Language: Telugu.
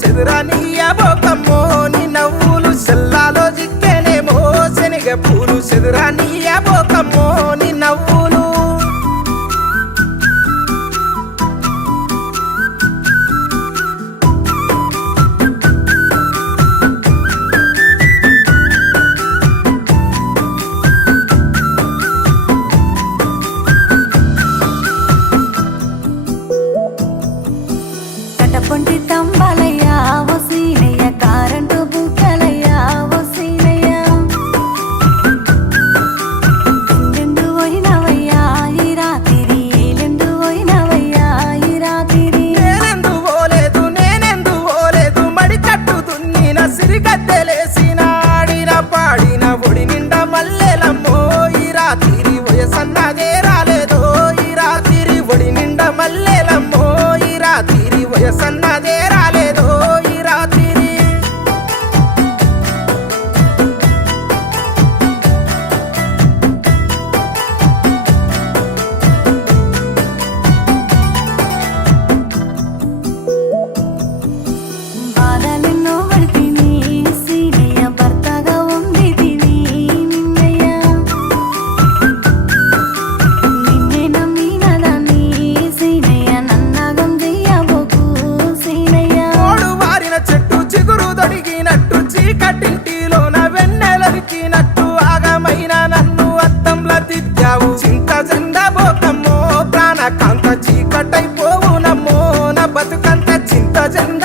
చెదురానియబోకమ్మో నీ నవ్వులు సెల్లాలో జిక్కేనేమో శనగ పూలు చెదురానియబోకమ్మో నీ నవ్వులు కటపొంటి తంబాలయ్యా ఓ సీనయ్య కారంటు బుక్కలయ్యా ఓ సీనయ్య ఎందెందు పోయినవయ్యా ఈ రాత్రి ఏలెందు పోయినవయ్యా ఈ రాత్రి నేనెందు పోలేదు మడి కట్టు దున్నిన సిరిగద్దెలేసిన ఆడిన పాడిన ఒడి నిండా మల్లెలమ్మో ఈ రాత్రి వయసన్నదే రాలేదో ఈ రాత్రి ఒడి నిండా మల్లెలమ్మో ఈ రాత్రి వయసన్నదే రాలేదో ఈ రాత్రి బాధలెన్నో పడితిని సీనయ్య భర్తగా ఉంది తిని నిన్నయ్య నిన్నే నమ్మిన దాన్ని సీనయ్య నన్నాగం చెయ్యబోకు సీనయ్య ఓడు వారిన చెట్టు చిగురు దొడిగినట్టు చీకటింటిలోన వెన్నెలరికినట్టు ఆగమైన నన్ను అద్దంలా దిద్దావు చింత జెండబోకమ్మో ప్రాణకాంత చీకటైపోవునమ్మో నా బతుకంత చింత జెండ